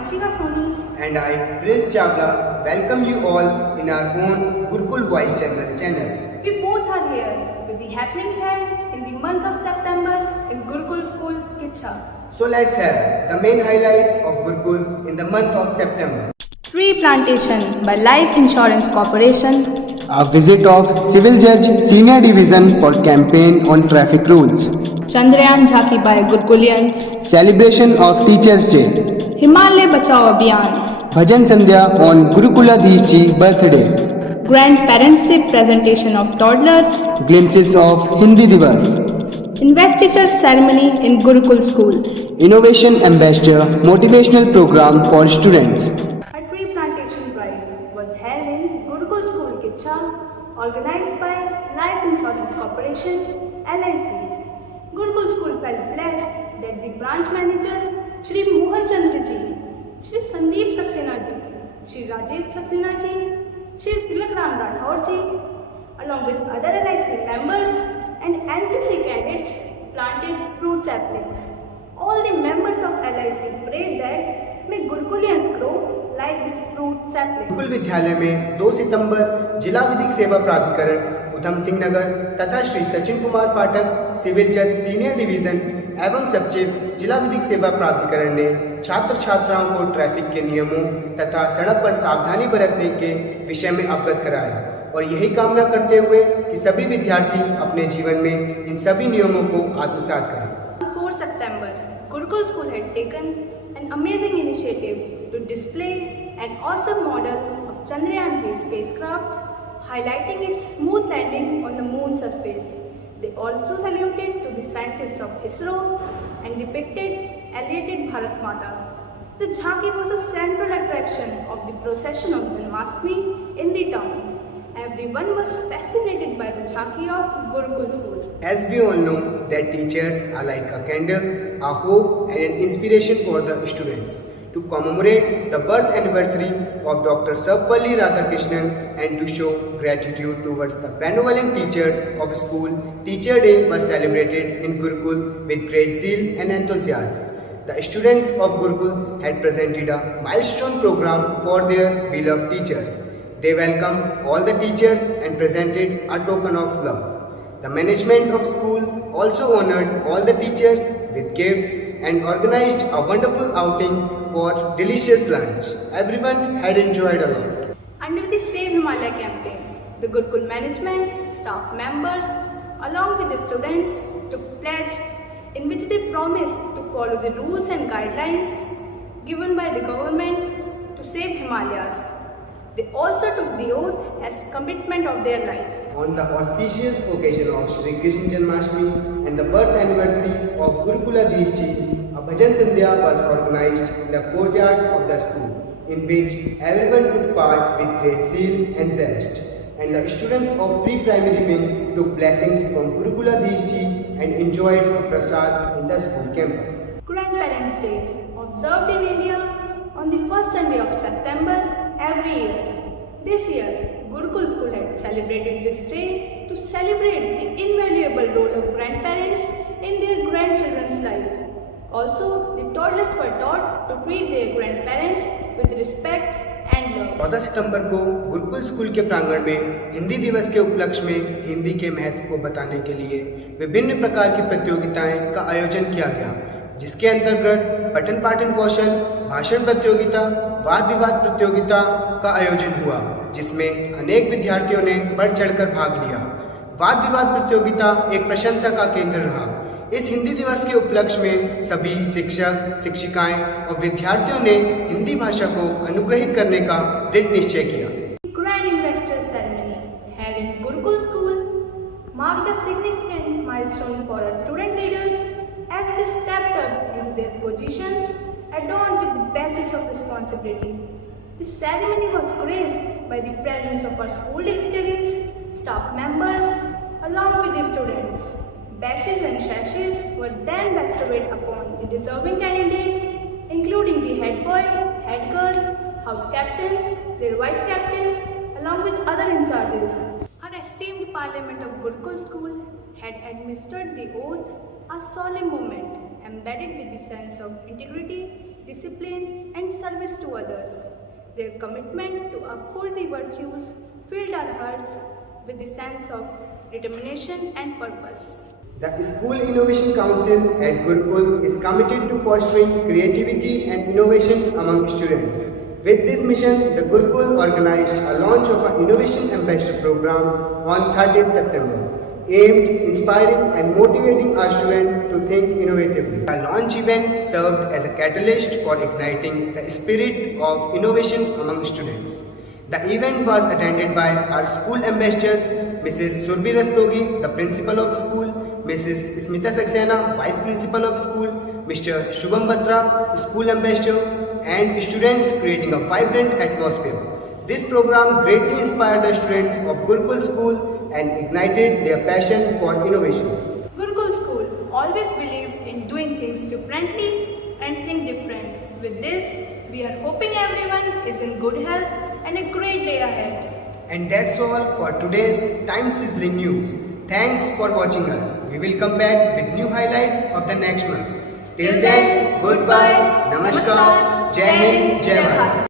Vanshika Soni. And I, Prince Chavla, welcome you all in our own Gurukul Voice channel. We both are here with the happenings held in the month of September in Gurukul School, Kicha. So let's have the main highlights of Gurukul in the month of September. Tree plantation by Life Insurance Corporation. A visit of Civil Judge Senior Division for campaign on traffic rules. Chandrayaan Jhaki by Gurukulians. Celebration of Teachers' Day. Himalaya Bachao Abhiyan. Bhajan Sandhya on Gurukuladhish Ji birthday. Grandparentship presentation of toddlers. Glimpses of Hindi Divas. Investiture ceremony in Gurukul School. Innovation Ambassador motivational program for students. A tree plantation drive was held in Gurukul School, Kicha, organized by Life Insurance Corporation, LIC. Gurukul School felt blessed that the branch manager, Shri Mohan Chandra Ji, Shri Sandeep Saxena Ji, Shri Rajiv Saxena Ji, Shri Tilak Ram Rathore Ji, along with other LIC members and NCC cadets, planted fruit saplings. All the members of LIC prayed that may Gurukulians grow like this fruit sapling. Gurukul विद्यालय में 2 सितंबर जिला विधिक सेवा प्राधिकरण उधम सिंह नगर तथा Shri Sachin Kumar Pathak civil जज senior division एवं सचिव जिला विधिक सेवा प्राधिकरण ने छात्र छात्राओं को ट्रैफिक के नियमों तथा सड़क पर सावधानी बरतने के विषय में अवगत कराया और यही कामना करते हुए कि सभी विद्यार्थी अपने जीवन में इन सभी नियमों को आत्मसात करें। 4 September, Gurukul School had taken an amazing initiative to display an awesome model of Chandrayaan-3 spacecraft, highlighting its smooth landing on the moon surface. They also saluted to the scientists of ISRO and depicted elated Bharat Mata. The Jhaki was a central attraction of the procession of Janmashtami in the town. Everyone was fascinated by the Jhaki of Gurukul School. As we all know that teachers are like a candle, a hope and an inspiration for the students. To commemorate the birth anniversary of Dr. Sarvepalli Radhakrishnan and to show gratitude towards the benevolent teachers of school, Teacher Day was celebrated in Gurukul with great zeal and enthusiasm. The students of Gurukul had presented a milestone program for their beloved teachers. They welcomed all the teachers and presented a token of love. The management of school also honored all the teachers with gifts and organized a wonderful outing for delicious lunch. Everyone had enjoyed a lot. Under the Save Himalaya campaign, the Gurukul management, staff members, along with the students, took pledge in which they promised to follow the rules and guidelines given by the government to save Himalayas. They also took the oath as commitment of their life. On the auspicious occasion of Shri Krishna Janmashtami and the birth anniversary of Gurukuladhish Ji, a Bhajan Sandhya was organized in the courtyard of the school, in which everyone took part with great zeal and zest. And the students of pre-primary wing took blessings from Gurukuladhish Ji and enjoyed a prasad in the school campus. Grandparents' Day, observed in India on the first Sunday of September every year. This year, Gurukul School had celebrated this day to celebrate the invaluable role of grandparents in their grandchildren's life. Also, the toddlers were taught to treat their grandparents with respect and love. 14 सितंबर को Gurukul school के प्रांगण में हिंदी दिवस के उपलक्ष्य में हिंदी के महत्व को बताने के लिए विभिन्न प्रकार की प्रतियोगिताएं का आयोजन किया गया, जिसके अंतर्गत पठन पाठन कौशल, भाषण प्रतियोगिता, वाद विवाद प्रतियोगिता का आयोजन हुआ, जिसमें अनेक विद्यार्थियों ने बढ़ चढ़कर भाग लिया। वाद विवाद प्रतियोगिता एक प्रशंसा का केंद्र रहा। इस हिंदी दिवस के उपलक्ष्य में सभी शिक्षक, शिक्षिकाएं और विद्यार्थियों ने हिंदी भाषा को अनुग्रहित करने का दृढ़ निश्चय किया। Grand Investor Ceremony held in Gurukul School marked a significant milestone for our student leaders as they stepped up into their positions adorned with the badges of responsibility. The ceremony was graced by the presence of our school dignitaries, staff members, along with the students. Badges and sashes were then bestowed upon the deserving candidates, including the head boy, head girl, house captains, their vice captains, along with other in charges. Our esteemed Parliament of Gurukul School had administered the oath, a solemn moment embedded with the sense of integrity, discipline and service to others. Their commitment to uphold the virtues filled our hearts with the sense of determination and purpose. The School Innovation Council at Gurukul is committed to fostering creativity and innovation among students. With this mission, the Gurukul organized a launch of an Innovation Ambassador program on 30th September, aimed inspiring and motivating our students to think innovatively. The launch event served as a catalyst for igniting the spirit of innovation among students. The event was attended by our school ambassadors, Mrs. Surbhi Rastogi, the principal of school, Mrs. Smita Saxena, vice principal of school, Mr. Shubham Batra, school ambassador, and students, creating a vibrant atmosphere. This program greatly inspired the students of Gurukul School and ignited their passion for innovation. Gurukul School always believed in doing things differently and think different. With this, we are hoping everyone is in good health and a great day ahead. And that's all for today's Time Sizzling News. Thanks for watching us. We will come back with new highlights of the next month. Till then, goodbye, namaskar, Jai Hind, Jai Bharat.